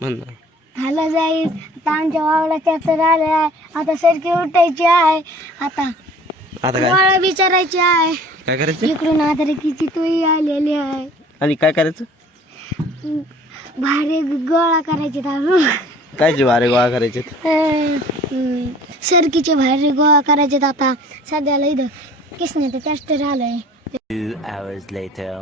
म्हण ना. खाला जाईल आता आमच्या वावला ट्रॅक्टर आले आहे आता सरकी उठायची आहे आता आता काय वाळा विचारायची आहे काय करायचं इकडून आदरकीची तोही आलेली आहे आणि काय करायचं भारी गोळा करायचे दारू काय जे वारे गोळा करायचे सरकीचे भारी गोळा करायचे आता सध्याला इथं किसण्याचं ट्रॅक्टर आलंय 2 hours later.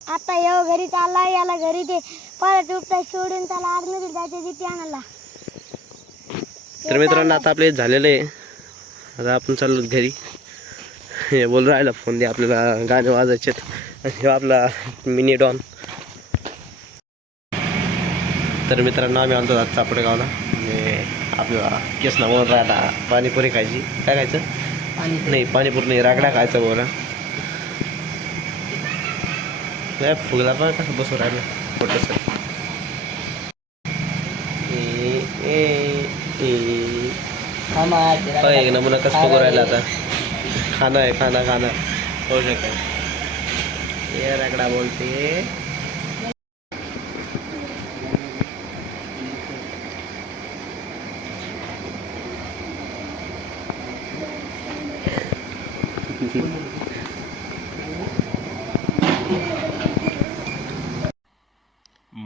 आता येऊ घरी चालला याला घरी ते परत उठता सोडून त्याला आडमध्ये जायचं जिथे आणायला तर मित्रांनो आता आपले झालेलं आहे आता आपण चाललो घरी हे बोल राहिला फोन दे आपल्याला गाणे वाजायचे हे आपला मिनी डॉन तर मित्रांनो आम्ही आणतो आज चापडेगावला म्हणजे आपल्याला केसना बोल राहिला पाणीपुरी खायची काय खायचं नाही पाणीपुरी नाही रागडा खायचा बोला फुगला पण कसं बसू राहिलं फोटोच एक नमुना कसं बघू राहिला आता खाना आहे खाना हो शकत ये रागडा बोलते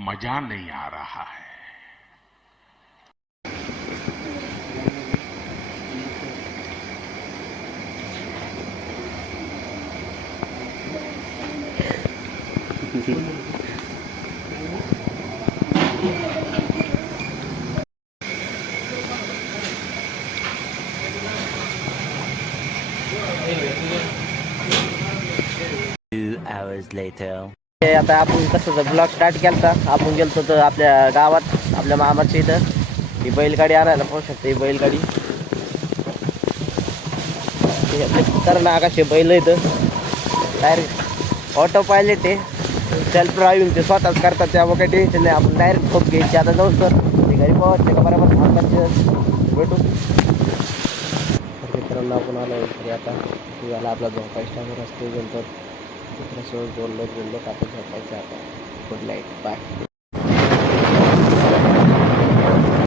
मजा नहीं आ रहा है। Hours later. आता आपण कसं ब्लॉग स्टार्ट केला आपण गेलतो तर आपल्या गावात आपल्या मामाच्या इथं ही बैलगाडी आणायला पाहू शकते ही बैलगाडी तर आकाशे बैल इथं डायरेक्ट ऑटो पायलट आहे सेल्फ ड्रायव्हिंग ते स्वतःच करतात त्यामुळे काही टेन्शन नाही आपण डायरेक्ट खूप घ्यायची आता जाऊ सर ते घरी पोहोचते का बरोबर भेटू मित्रांनो आपण आलो घरी आता झाला आपला झोपायचा टाइम असतो गेलो तर बोललो आता झोपायचं आता गुड नाईट बाय